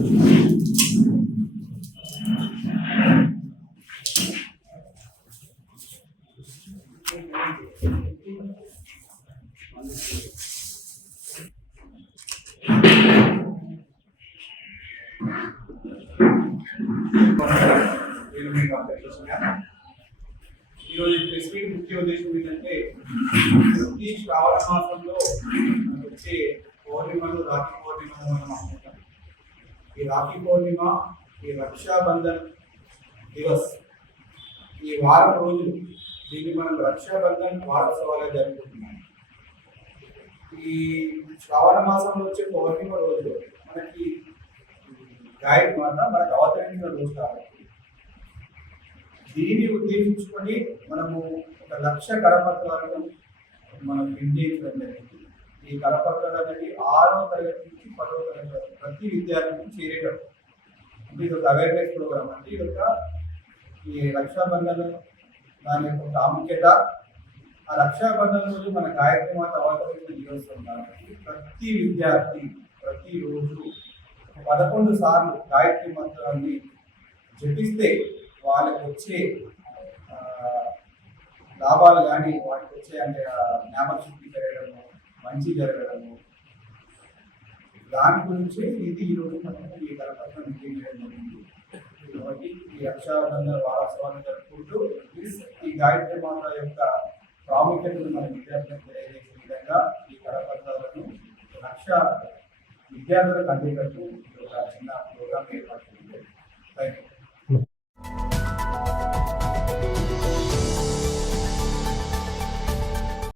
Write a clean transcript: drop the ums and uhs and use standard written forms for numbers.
ఈరోజు press meet ముఖ్య ఉద్దేశం ఏంటంటే ప్రతి శ్రావణ మాసంలో వచ్చే పౌర్ణిమలు రాఖీ పౌర్ణిమ మనం అనుకుంటాం. ఈ రాఖీ పౌర్ణిమ, ఈ రక్షాబంధన్ దివస్, ఈ వారం రోజులు దీన్ని మనం రక్షాబంధన్ వారోత్సవాలుగా జరుపుకుంటున్నాం. ఈ శ్రావణ మాసంలో వచ్చే పౌర్ణిమ రోజు మనకి గాయత్రి మాత మనకు అవతరించిన రోజు కాబట్టి దీన్ని ఉద్దేశించుకొని మనము 1,00,000 కరపత్రాలను మనం ప్రింట్ చేయించడం జరిగింది. ఈ కరపత్రాలు అనేది 6వ తరగతి నుంచి 10వ తరగతి ప్రతి విద్యార్థికి చేరేటప్పుడు అంటే ఇది ఒక అవేర్నెస్ ప్రోగ్రామ్. అంటే ఇది ఒక ఈ రక్షాబంధన్ దాని యొక్క ప్రాముఖ్యత. ఆ రక్షాబంధన్ రోజు మన గాయత్రి మాత అవతరించిన దినోత్సవం కాబట్టి ప్రతి విద్యార్థి ప్రతిరోజు 11 సార్లు గాయత్రి మంత్రాన్ని జపిస్తే వాళ్ళకి వచ్చే లాభాలు కానీ వాటికి వచ్చే అంటే జ్ఞాపకశక్తి పెరగడము, మంచి జరగడము, దాని గురించి ఇది ఈరోజు మనం ఈ కరపత్రం చేయడం జరిగింది. కాబట్టి ఈ రక్షాబంధన్ వారోత్సవాన్ని జరుపుకుంటూ ఈ గాయత్రి మాత యొక్క ప్రాముఖ్యతను మన విద్యార్థులకు తెలియజేసే విధంగా ఈ కరపత్రాలను 1,00,000 విద్యార్థులకు అందేటట్టు ఒక చిన్న ప్రోగ్రాం ఏర్పాటు చేయండి. Thank you.